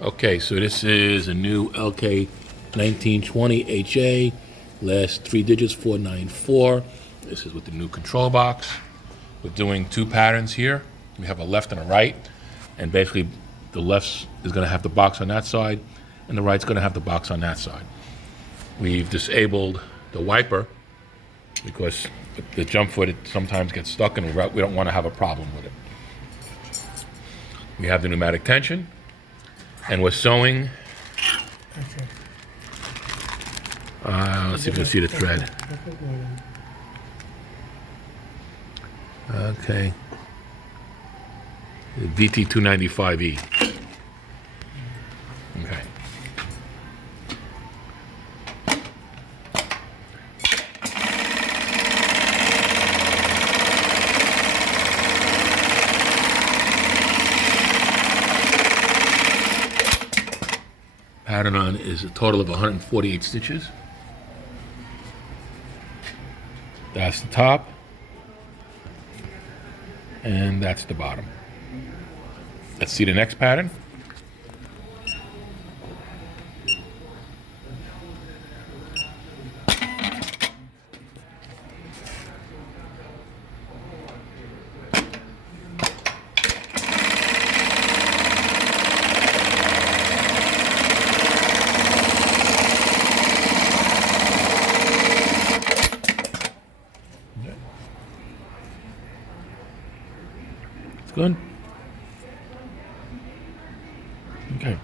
Okay, so this is a new Lk1920HA, last three digits 494. This is with the new control box. We're doing two patterns here. We have a left and a right, and basically the left is going to have the box on that side, and the right's going to have the box on that side. We've disabled the wiper because the jump foot, it sometimes gets stuck, and we don't want to have a problem with it. We have the pneumatic tension, and we're sewing. Let's see if you can see the thread. Okay. VT295E. Okay. Pattern on is a total of 148 stitches. That's the top, and that's the bottom. Let's see the next pattern. It's good. Okay.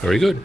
Very good.